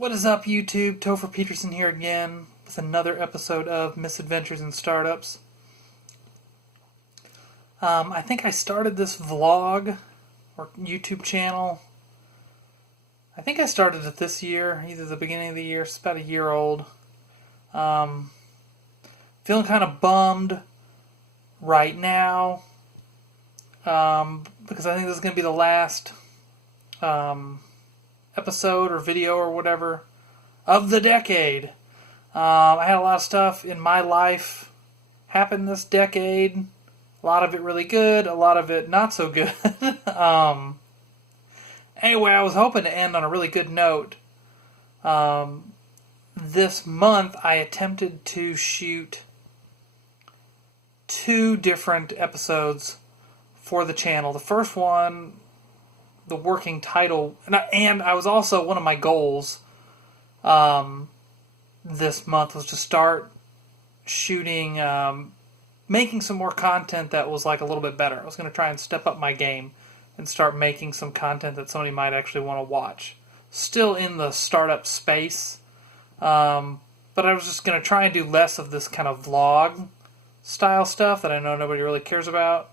What is up, YouTube? Topher Peterson here again with another episode of Misadventures in Startups. I think I started this vlog or YouTube channel. I think I started it this year, either the beginning of the year. It's about a year old. Feeling kind of bummed right now because I think this is going to be the last episode or video or whatever of the decade. I had a lot of stuff in my life happen this decade. A lot of it really good, a lot of it not so good. Anyway, I was hoping to end on a really good note. This month I attempted to shoot 2 different episodes for the channel. The first one, the working title, and I was also, one of my goals this month was to start shooting, making some more content that was like a little bit better. I was going to try and step up my game and start making some content that somebody might actually want to watch. Still in the startup space, but I was just going to try and do less of this kind of vlog style stuff that I know nobody really cares about,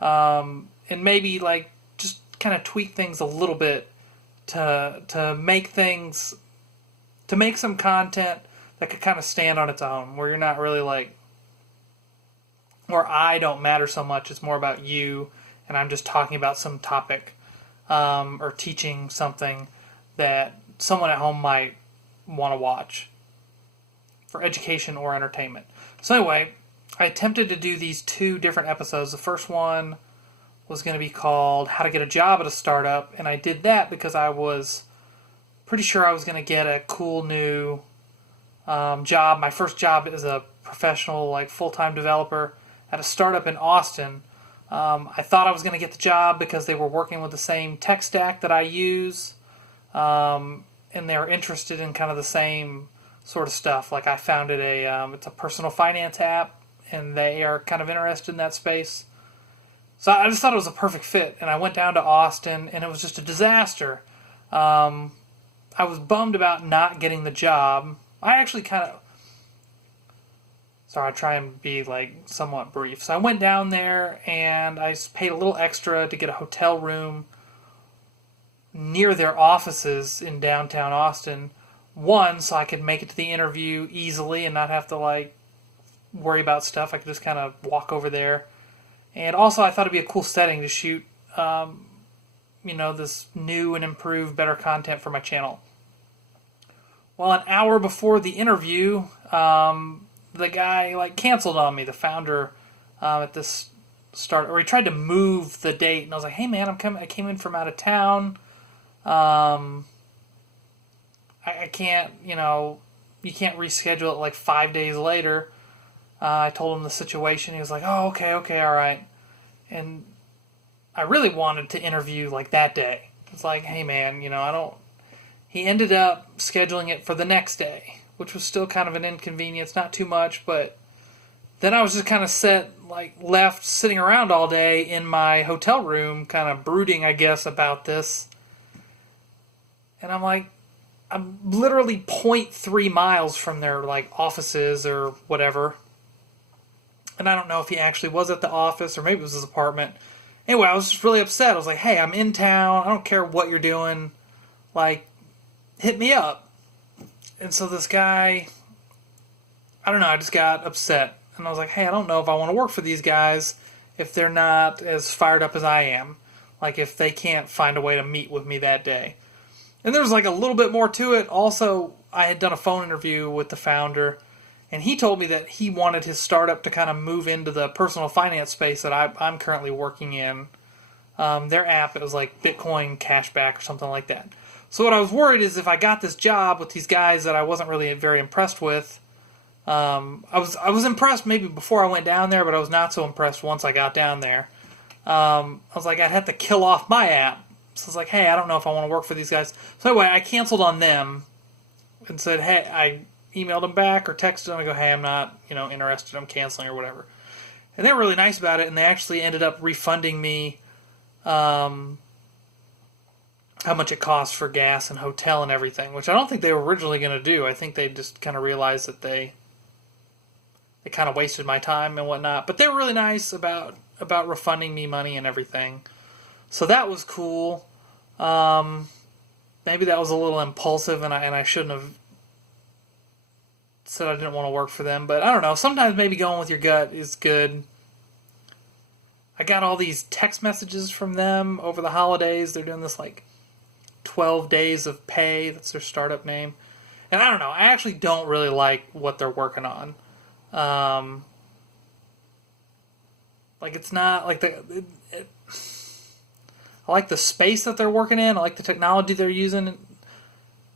and maybe like just kind of tweak things a little bit to make things, to make some content that could kind of stand on its own, where you're not really like, where I don't matter so much. It's more about you, and I'm just talking about some topic, or teaching something that someone at home might want to watch for education or entertainment. So anyway, I attempted to do these 2 different episodes. The first one was going to be called How to Get a Job at a Startup, and I did that because I was pretty sure I was going to get a cool new job. My first job as a professional, like full-time developer at a startup in Austin. I thought I was going to get the job because they were working with the same tech stack that I use, and they were interested in kind of the same sort of stuff. Like I founded it's a personal finance app, and they are kind of interested in that space. So I just thought it was a perfect fit, and I went down to Austin, and it was just a disaster. I was bummed about not getting the job. I actually Sorry, I try and be like somewhat brief. So I went down there, and I paid a little extra to get a hotel room near their offices in downtown Austin. One, so I could make it to the interview easily and not have to like worry about stuff. I could just kind of walk over there. And also, I thought it'd be a cool setting to shoot, this new and improved, better content for my channel. Well, an hour before the interview, the guy like canceled on me. The founder at this start, or he tried to move the date, and I was like, "Hey, man, I came in from out of town. I can't, you can't reschedule it like 5 days later." I told him the situation. He was like, "Oh, okay, all right." And I really wanted to interview like that day. It's like, "Hey, man, I don't." He ended up scheduling it for the next day, which was still kind of an inconvenience, not too much, but then I was just kind of left sitting around all day in my hotel room, kind of brooding, I guess, about this. And I'm like, I'm literally 0.3 miles from their like offices or whatever. And I don't know if he actually was at the office or maybe it was his apartment. Anyway, I was just really upset. I was like, "Hey, I'm in town. I don't care what you're doing. Like, hit me up." And so this guy, I don't know, I just got upset. And I was like, "Hey, I don't know if I want to work for these guys if they're not as fired up as I am. Like, if they can't find a way to meet with me that day." And there was like a little bit more to it. Also, I had done a phone interview with the founder, and he told me that he wanted his startup to kind of move into the personal finance space that I'm currently working in. Their app, it was like Bitcoin cashback or something like that. So what I was worried is if I got this job with these guys that I wasn't really very impressed with, I was impressed maybe before I went down there, but I was not so impressed once I got down there. I was like, I'd have to kill off my app. So I was like, "Hey, I don't know if I want to work for these guys." So anyway, I canceled on them and said, "Hey," I emailed them back or texted them. I go, "Hey, I'm not, interested. I'm canceling," or whatever. And they were really nice about it, and they actually ended up refunding me how much it costs for gas and hotel and everything, which I don't think they were originally going to do. I think they just kind of realized that they kind of wasted my time and whatnot. But they were really nice about refunding me money and everything. So that was cool. Maybe that was a little impulsive, and I shouldn't have said I didn't want to work for them. But I don't know. Sometimes maybe going with your gut is good. I got all these text messages from them over the holidays. They're doing this like 12 days of pay. That's their startup name. And I don't know. I actually don't really like what they're working on. Like it's not like I like the space that they're working in. I like the technology they're using.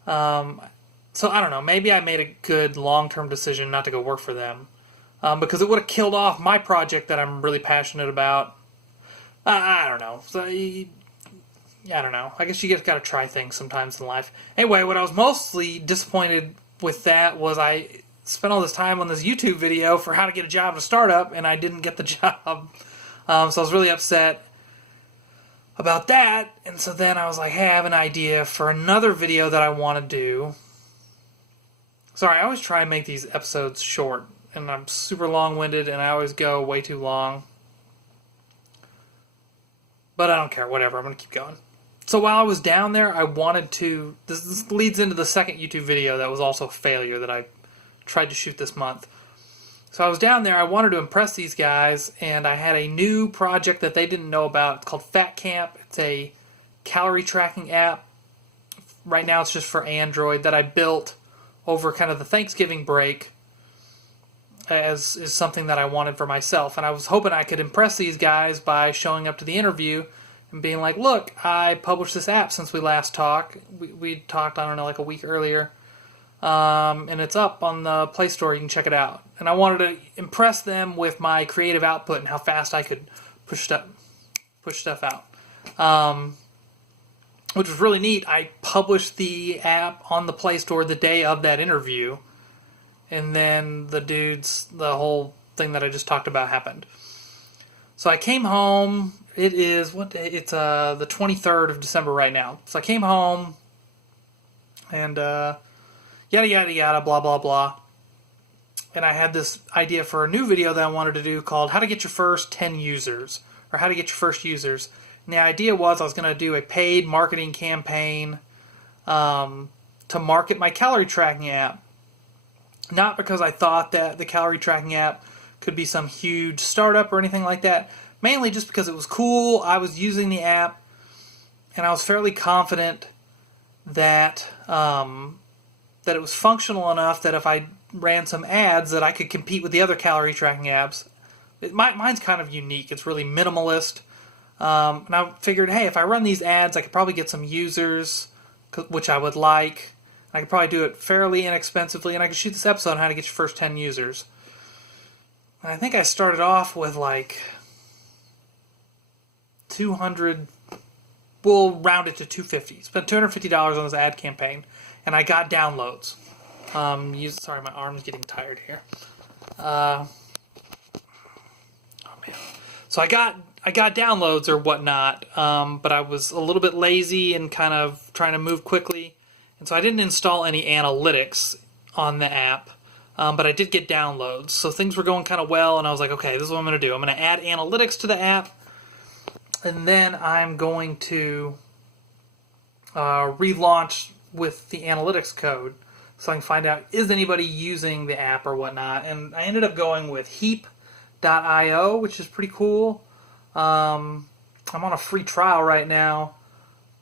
So I don't know. Maybe I made a good long-term decision not to go work for them. Because it would have killed off my project that I'm really passionate about. I don't know. So, I don't know. I guess you just got to try things sometimes in life. Anyway, what I was mostly disappointed with that was I spent all this time on this YouTube video for how to get a job at a startup, and I didn't get the job. So I was really upset about that. And so then I was like, hey, I have an idea for another video that I want to do. Sorry, I always try and make these episodes short. And I'm super long-winded, and I always go way too long. But I don't care, whatever, I'm going to keep going. So while I was down there, I wanted to... This leads into the second YouTube video that was also a failure that I tried to shoot this month. So I was down there, I wanted to impress these guys, and I had a new project that they didn't know about. It's called Fat Camp. It's a calorie tracking app. Right now it's just for Android that I built over kind of the Thanksgiving break. As is something that I wanted for myself. And I was hoping I could impress these guys by showing up to the interview and being like, look, I published this app since we last talked. We talked, I don't know, like a week earlier. And it's up on the Play Store. You can check it out. And I wanted to impress them with my creative output and how fast I could push stuff out. Which was really neat. I published the app on the Play Store the day of that interview. And then the whole thing that I just talked about happened. So I came home. It is, what day? It's the 23rd of December right now. So I came home and yada, yada, yada, blah, blah, blah. And I had this idea for a new video that I wanted to do called How to Get Your First 10 Users. Or How to Get Your First Users. And the idea was I was going to do a paid marketing campaign to market my calorie tracking app. Not because I thought that the calorie tracking app could be some huge startup or anything like that. Mainly just because it was cool. I was using the app, and I was fairly confident that that it was functional enough that if I ran some ads that I could compete with the other calorie tracking apps. Mine's kind of unique. It's really minimalist. And I figured, hey, if I run these ads, I could probably get some users, which I would like. I could probably do it fairly inexpensively, and I could shoot this episode on how to get your first 10 users. And I think I started off with like 200, we'll round it to 250. Spent $250 on this ad campaign, and I got downloads. Sorry, my arm's getting tired here. Oh man. So I got downloads or whatnot, but I was a little bit lazy and kind of trying to move quickly. And so I didn't install any analytics on the app, but I did get downloads. So things were going kind of well, and I was like, okay, this is what I'm going to do. I'm going to add analytics to the app, and then I'm going to relaunch with the analytics code so I can find out, is anybody using the app or whatnot. And I ended up going with Heap.io, which is pretty cool. I'm on a free trial right now.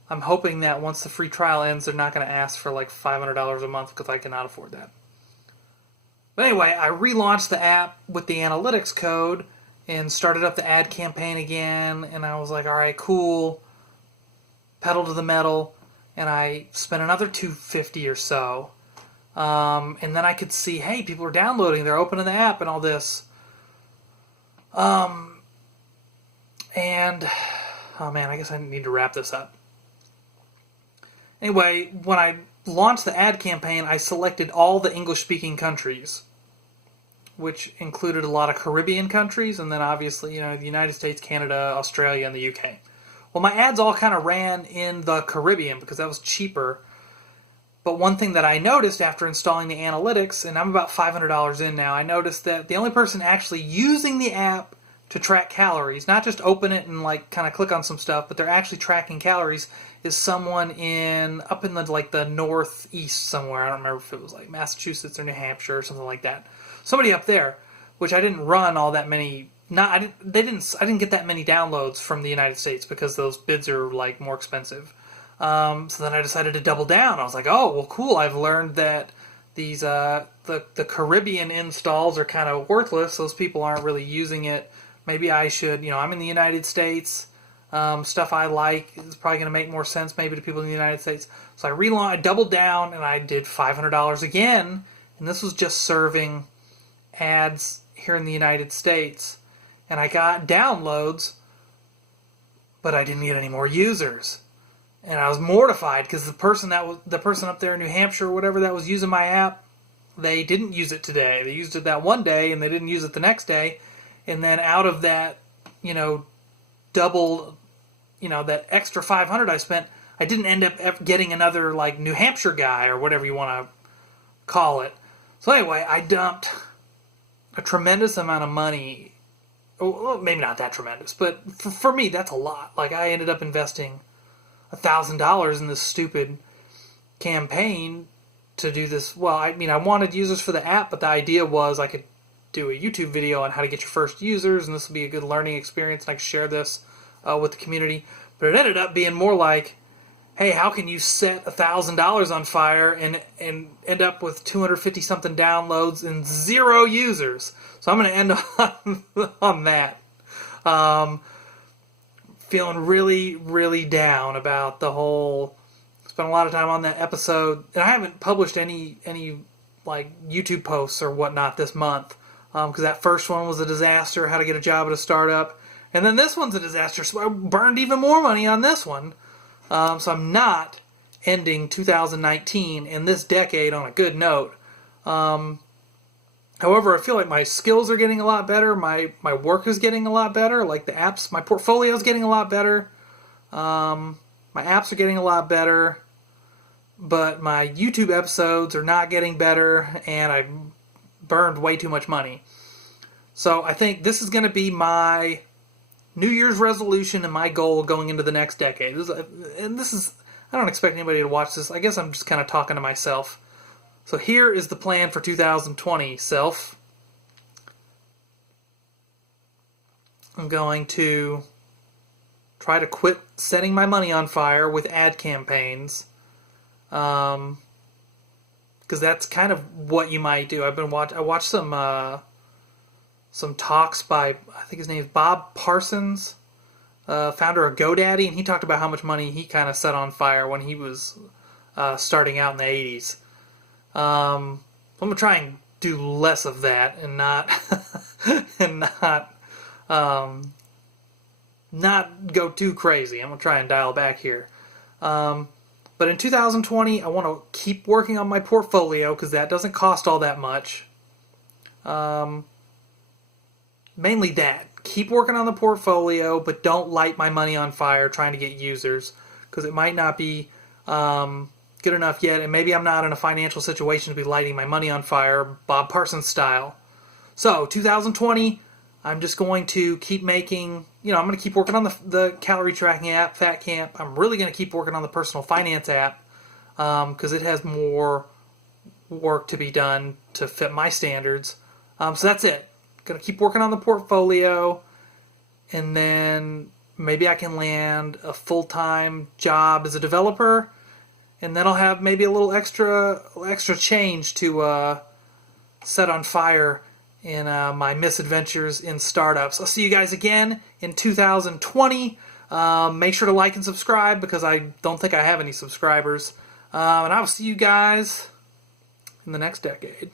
I'm hoping that once the free trial ends, they're not going to ask for like $500 a month because I cannot afford that. But anyway, I relaunched the app with the analytics code and started up the ad campaign again. And I was like, all right, cool. Pedal to the metal. And I spent another $250 or so. And then I could see, hey, people are downloading. They're opening the app and all this. And, oh man, I guess I need to wrap this up. Anyway, when I launched the ad campaign, I selected all the English-speaking countries, which included a lot of Caribbean countries, and then obviously, the United States, Canada, Australia, and the UK. Well, my ads all kind of ran in the Caribbean because that was cheaper. But one thing that I noticed after installing the analytics, and I'm about $500 in now, I noticed that the only person actually using the app to track calories, not just open it and like kind of click on some stuff, but they're actually tracking calories, is someone up in the northeast somewhere. I don't remember if it was like Massachusetts or New Hampshire or something like that. Somebody up there, which I didn't run all that many. I didn't get that many downloads from the United States because those bids are like more expensive. So then I decided to double down. I was like, oh, well, cool. I've learned that these the Caribbean installs are kind of worthless. Those people aren't really using it. Maybe I should, I'm in the United States. Stuff I like is probably going to make more sense maybe to people in the United States. So I doubled down, and I did $500 again. And this was just serving ads here in the United States. And I got downloads, but I didn't get any more users. And I was mortified because the person up there in New Hampshire or whatever that was using my app, they didn't use it today. They used it that one day, and they didn't use it the next day. And then out of that, double, that extra 500 I spent, I didn't end up getting another like New Hampshire guy or whatever you want to call it. So anyway, I dumped a tremendous amount of money. Well, maybe not that tremendous, but for me, that's a lot. Like I ended up investing $1,000 in this stupid campaign to do this. Well, I wanted users for the app, but the idea was I could do a YouTube video on how to get your first users, and this will be a good learning experience, and I can share this with the community. But it ended up being more like, hey, how can you set $1,000 on fire and end up with 250 something downloads and 0 users? So I'm going to end on that. Feeling really, really down about the whole. Spent a lot of time on that episode, and I haven't published any like YouTube posts or whatnot this month. Because that first one was a disaster, how to get a job at a startup. And then this one's a disaster, so I burned even more money on this one. So I'm not ending 2019 and this decade on a good note. However, I feel like my skills are getting a lot better. My work is getting a lot better. Like the apps, my portfolio is getting a lot better. My apps are getting a lot better. But my YouTube episodes are not getting better, and I burned way too much money. So I think this is going to be my New Year's resolution and my goal going into the next decade. I don't expect anybody to watch this. I guess I'm just kind of talking to myself. So here is the plan for 2020, self. I'm going to try to quit setting my money on fire with ad campaigns. Because that's kind of what you might do. I watched some talks by, I think his name is Bob Parsons, founder of GoDaddy, and he talked about how much money he kind of set on fire when he was starting out in the 80s. I'm gonna try and do less of that and not not go too crazy. I'm gonna try and dial back here. But in 2020, I want to keep working on my portfolio because that doesn't cost all that much. Mainly that. Keep working on the portfolio, but don't light my money on fire trying to get users because it might not be good enough yet, and maybe I'm not in a financial situation to be lighting my money on fire, Bob Parsons style. So, 2020, I'm just going to keep making, I'm going to keep working on the calorie tracking app, Fat Camp. I'm really going to keep working on the personal finance app because it has more work to be done to fit my standards. So that's it. Going to keep working on the portfolio, and then maybe I can land a full-time job as a developer, and then I'll have maybe a little extra change to set on fire in my misadventures in startups. I'll see you guys again in 2020. Make sure to like and subscribe because I don't think I have any subscribers. And I will see you guys in the next decade.